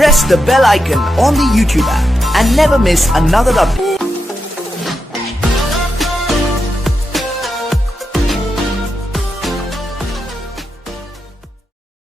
press the bell icon on the YouTube app and never miss another update.